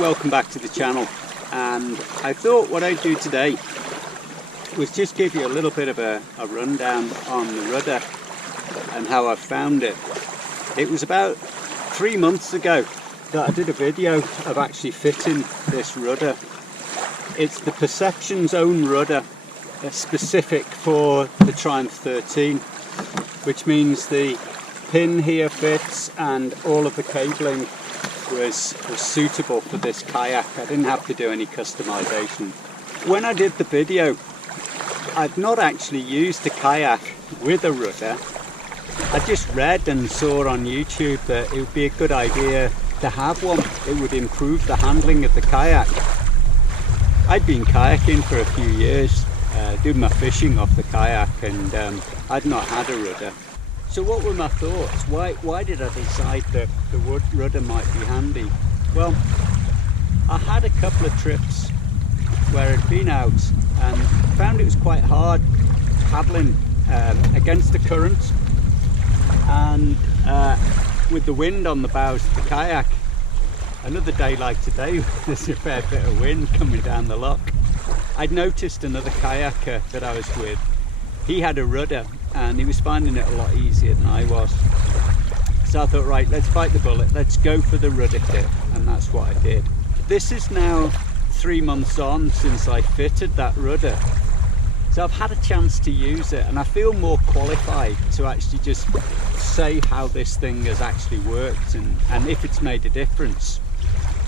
welcome back to the channel, and I thought what I'd do today was just give you a little bit of a rundown on the rudder and how I found it. It was about 3 months ago that I did a video of actually fitting this rudder. It's the Perception's own rudder, specific for the Triumph 13, which means the pin here fits and all of the cabling was suitable for this kayak. I didn't have to do any customization. When I did the video, I'd not actually used a kayak with a rudder. I just read and saw on YouTube that it would be a good idea to have one. It would improve the handling of the kayak. I'd been kayaking for a few years, doing my fishing off the kayak, and I'd not had a rudder. So what were my thoughts? Why did I decide that the rudder might be handy? Well, I had a couple of trips where I'd been out and found it was quite hard paddling against the current and with the wind on the bows of the kayak. Another day like today, there's a fair bit of wind coming down the loch. I'd noticed another kayaker that I was with. He had a rudder and he was finding it a lot easier than I was. So I thought, right, let's bite the bullet, let's go for the rudder kit, and that's what I did. This is now 3 months on since I fitted that rudder. So I've had a chance to use it and I feel more qualified to actually just say how this thing has actually worked and if it's made a difference.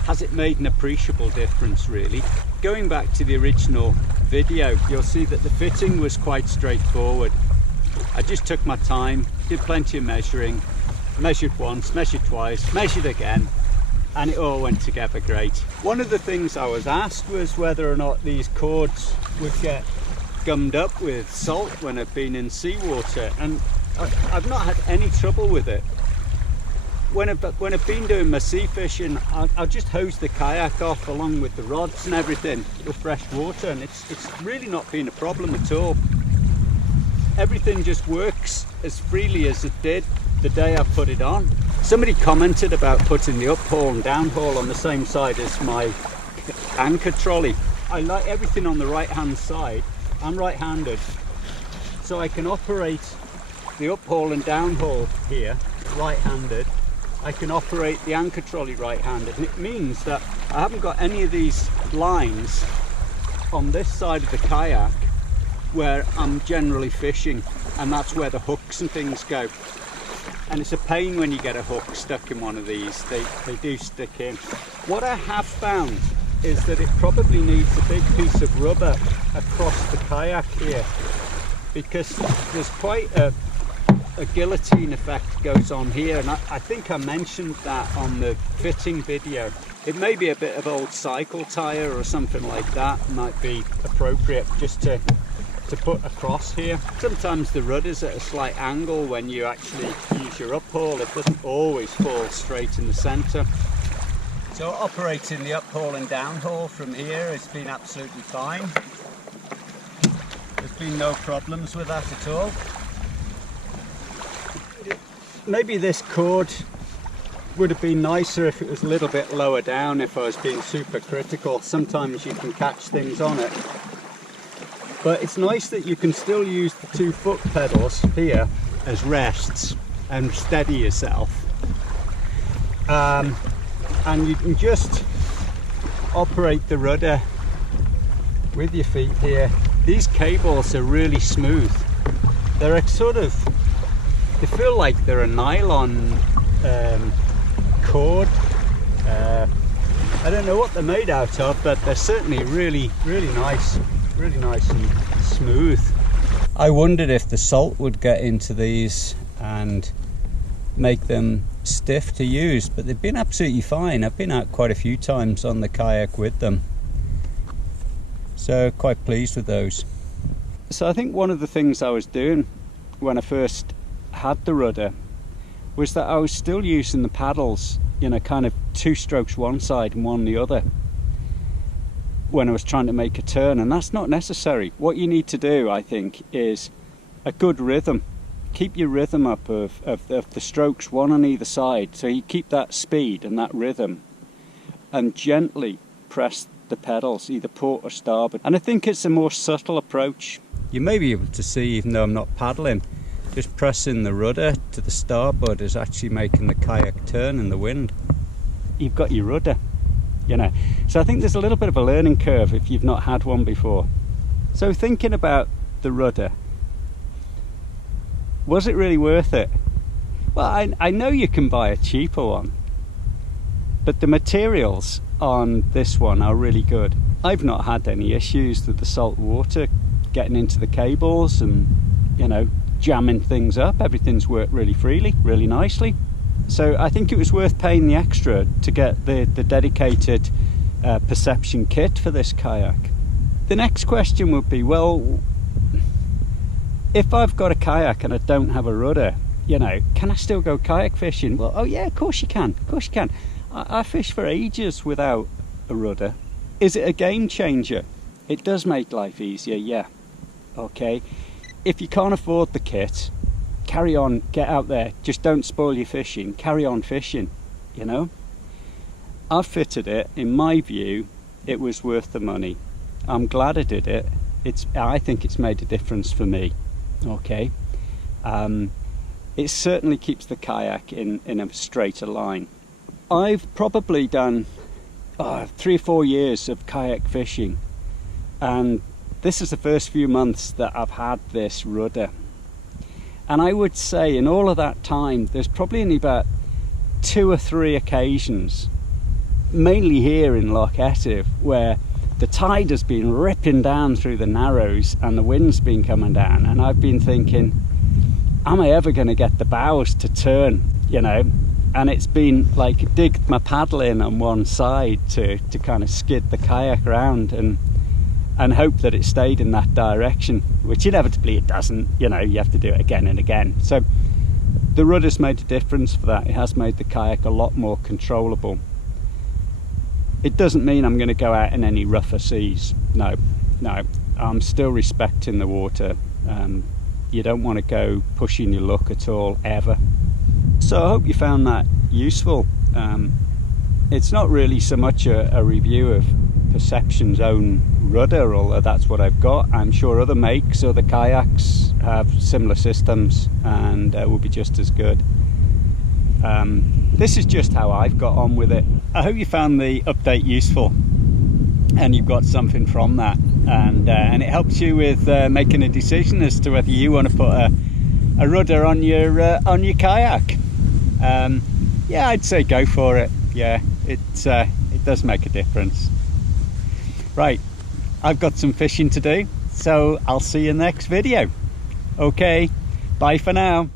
Has it made an appreciable difference, really? Going back to the original video, you'll see that the fitting was quite straightforward. I just took my time, did plenty of measuring, measured once, measured twice, measured again, and it all went together great. One of the things I was asked was whether or not these cords would get gummed up with salt when I've been in seawater, and I've not had any trouble with it. When I've been doing my sea fishing, I'll just hose the kayak off along with the rods and everything with fresh water, and it's really not been a problem at all. Everything just works as freely as it did the day I put it on. Somebody commented about putting the uphaul and downhaul on the same side as my anchor trolley. I like everything on the right hand side. I'm right-handed, so I can operate the uphaul and downhaul here right-handed. I can operate the anchor trolley right-handed, and it means that I haven't got any of these lines on this side of the kayak where I'm generally fishing, and that's where the hooks and things go. And it's a pain when you get a hook stuck in one of these. They do stick in. What I have found is that it probably needs a big piece of rubber across the kayak here, because there's quite a guillotine effect goes on here, and I think I mentioned that on the fitting video. It may be a bit of old cycle tire or something like that might be appropriate just to put across here. Sometimes the rudder's at a slight angle when you actually use your uphaul. It doesn't always fall straight in the center. So operating the uphaul and downhaul from here has been absolutely fine. There's been no problems with that at all. Maybe this cord would have been nicer if it was a little bit lower down, if I was being super critical. Sometimes you can catch things on it. But it's nice that you can still use the 2 foot pedals here as rests and steady yourself. And you can just operate the rudder with your feet here. These cables are really smooth. They're they feel like they're a nylon cord. I don't know what they're made out of, but they're certainly really nice and smooth. I wondered if the salt would get into these and make them stiff to use, but they've been absolutely fine. I've been out quite a few times on the kayak with them, so quite pleased with those. So I think one of the things I was doing when I first had the rudder was that I was still using the paddles, you know, kind of 2 strokes one side and 1 the other when I was trying to make a turn, and that's not necessary. What you need to do, I think, is a good rhythm. Keep your rhythm up of the strokes, 1 on either side, so you keep that speed and that rhythm. and gently press the pedals, either port or starboard. And I think it's a more subtle approach. You may be able to see, even though I'm not paddling, just pressing the rudder to the starboard is actually making the kayak turn in the wind. You've got your rudder, you know. So I think there's a little bit of a learning curve if you've not had one before. So thinking about the rudder, was it really worth it? Well, I know you can buy a cheaper one, but the materials on this one are really good. I've not had any issues with the salt water getting into the cables and, you know, jamming things up. Everything's worked really freely, really nicely. So I think it was worth paying the extra to get the dedicated perception kit for this kayak. The next question would be, well, if I've got a kayak and I don't have a rudder, you know, can I still go kayak fishing? Well, oh yeah, of course you can, of course you can. I fished for ages without a rudder. Is it a game changer? It does make life easier, yeah. Okay, if you can't afford the kit, carry on, get out there, just don't spoil your fishing, carry on fishing, you know. I've fitted it. In my view, it was worth the money. I'm glad I did it. I think it's made a difference for me, okay. It certainly keeps the kayak in a straighter line. I've probably done 3 or 4 years of kayak fishing, and this is the first few months that I've had this rudder. And I would say in all of that time, there's probably only about 2 or 3 occasions, mainly here in Loch Etive, where the tide has been ripping down through the narrows and the wind's been coming down, and I've been thinking, am I ever going to get the bows to turn, you know? And it's been like dig my paddle in on one side to kind of skid the kayak around and hope that it stayed in that direction, which inevitably it doesn't, you know, you have to do it again and again. So the rudder's made a difference for that. It has made the kayak a lot more controllable. It doesn't mean I'm going to go out in any rougher seas. No, I'm still respecting the water. You don't want to go pushing your luck at all, ever. So I hope you found that useful. It's not really so much a review of Perception's own rudder, although that's what I've got. I'm sure other makes, other kayaks have similar systems and will be just as good. This is just how I've got on with it. I hope you found the update useful and you've got something from that, and it helps you with making a decision as to whether you want to put a rudder on your kayak. Yeah, I'd say go for it. Yeah, it does make a difference. Right, I've got some fishing to do, so I'll see you in the next video. Okay, bye for now.